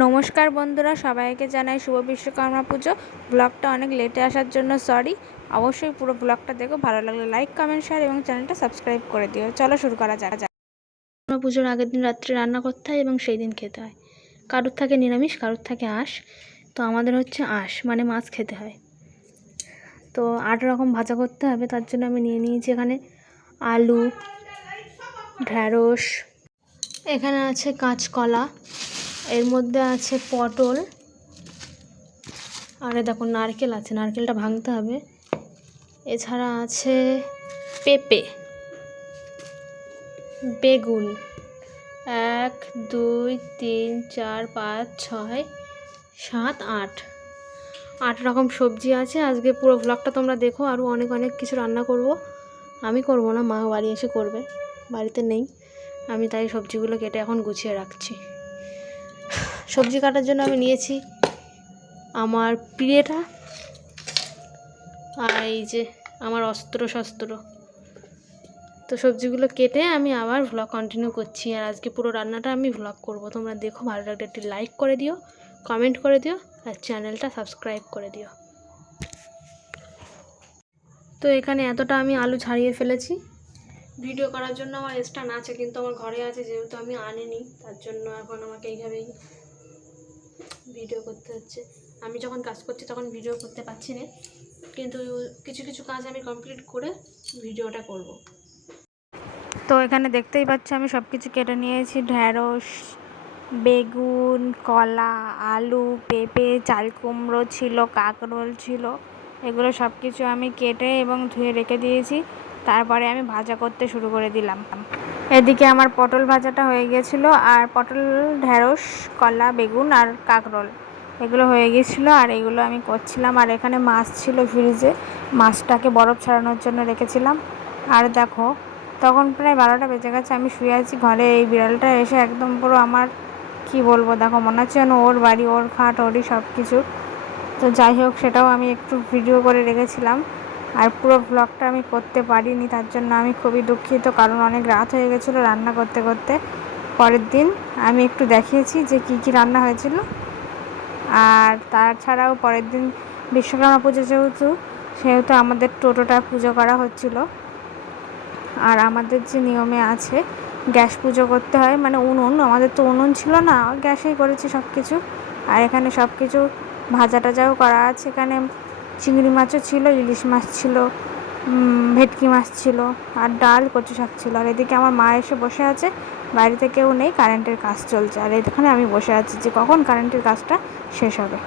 নমস্কার বন্ধুরা, সবাইকে জানাই শুভ বিশ্বকর্মা পুজো। ব্লগটা অনেক লেটে আসার জন্য সরি। অবশ্যই পুরো ব্লগটা দেখো, ভালো লাগলে লাইক, কমেন্ট, শেয়ার এবং চ্যানেলটা সাবস্ক্রাইব করে দিও। চলো শুরু করা যাক। পুজোর আগের দিন রাত্রে রান্না করতে হয় এবং সেই দিন খেতে হয়। কারোর থাকে নিরামিষ, কারোর থাকে আঁশ। তো আমাদের হচ্ছে আঁশ, মানে মাছ খেতে হয়। তো 8 রকম ভাজা করতে হবে, তার জন্য আমি নিয়ে নিয়েছি এখানে আলু, ঢ্যাঁড়স, এখানে আছে কাঁচকলা, এর মধ্যে আছে পটল, আর দেখো নারকেল আছে, নারকেলটা ভাঙতে হবে। এছাড়া আছে পেঁপে, বেগুন, 1 2 3 4 5 6 7 8 রকম সবজি আছে। আজকে পুরো ব্লগটা তোমরা দেখো। আরও অনেক অনেক কিছু রান্না করব। আমি করব না, মা বাড়ি এসে করবে, বাড়িতে নেই। আমি তাই সবজিগুলো কেটে এখন গুছিয়ে রাখছি। সবজি কাটার জন্য আমি নিয়েছি আমার পিঁড়েটা, আর এই যে আমার অস্ত্র শস্ত্র। তো সবজিগুলো কেটে আমি আবার ভ্লগ কন্টিনিউ করছি। আর আজকে পুরো রান্নাটা আমি ভ্লগ করব, তোমরা দেখো। ভালো লাগলে একটি লাইক করে দিও, কমেন্ট করে দিও, আর চ্যানেলটা সাবস্ক্রাইব করে দিও। তো এখানে এতটা আমি আলু ছাড়িয়ে ফেলেছি। ভিডিও করার জন্য আমার স্ট্যান্ড আছে, কিন্তু আমার ঘরে আছে, যেহেতু আমি আনিনি, তার জন্য এখন আমাকে এইভাবেই ভিডিও করতে হচ্ছে। আমি যখন কাজ করছি তখন ভিডিও করতে পারছি না, কিন্তু কিছু কিছু কাজ আমি কমপ্লিট করে ভিডিওটা করব। তো এখানে দেখতেই পাচ্ছ আমি সব কিছু কেটে নিয়েছি। ঢ্যাঁড়স, বেগুন, কলা, আলু, পেঁপে, চাল কুমড়ো ছিল, কাঁকরোল ছিল। এগুলো সব কিছু আমি কেটে এবং ধুয়ে রেখে দিয়েছি। তারপরে আমি ভাজা করতে শুরু করে দিলাম। এদিকে আমার পটল ভাজাটা হয়ে গেছিলো, আর পটল, ঢ্যাঁড়স, কলা, বেগুন আর কাঁকরোল এগুলো হয়ে গেছিলো, আর এগুলো আমি করছিলাম। আর এখানে মাছ ছিল ফ্রিজে, মাছটাকে বরফ ছাড়ানোর জন্য রেখেছিলাম। আর দেখো তখন প্রায় 12টা বেজে গেছে, আমি শুয়ে আছি ঘরে। এই বিড়ালটা এসে একদম পুরো আমার, কি বলবো, দেখো মনে হচ্ছে যেন ওর বাড়ি, ওর খাট, ওরই সব কিছু। তো যাই হোক, সেটাও আমি একটু ভিডিও করে রেখেছিলাম। আর পুরো ব্লগটা আমি করতে পারিনি, তার জন্য আমি খুবই দুঃখিত, কারণ অনেক রাত হয়ে গেছিলো রান্না করতে করতে। পরের দিন আমি একটু দেখিয়েছি যে কী কী রান্না হয়েছিল। আর তাছাড়াও পরের দিন বিশ্বকর্মা পুজো সেহেতু আমাদের টোটোটা পুজো করা হচ্ছিল। আর আমাদের যে নিয়মে আছে, গ্যাস পুজো করতে হয়, মানে উনুন, আমাদের তো উনুন ছিল না, গ্যাসেই করেছি সব কিছু। আর এখানে সব কিছু ভাজা টাজাও করা আছে। এখানে চিংড়ি মাছও ছিল, ইলিশ মাছ ছিল, ভেটকি মাছ ছিল, আর ডাল, কচু শাক ছিল। আর এদিকে আমার মা এসে বসে আছে, বাড়িতে কেউ নেই, কারেন্টের কাজ চলছে। আর এখানে আমি বসে আছি যে কখন কারেন্টের কাজটা শেষ হবে।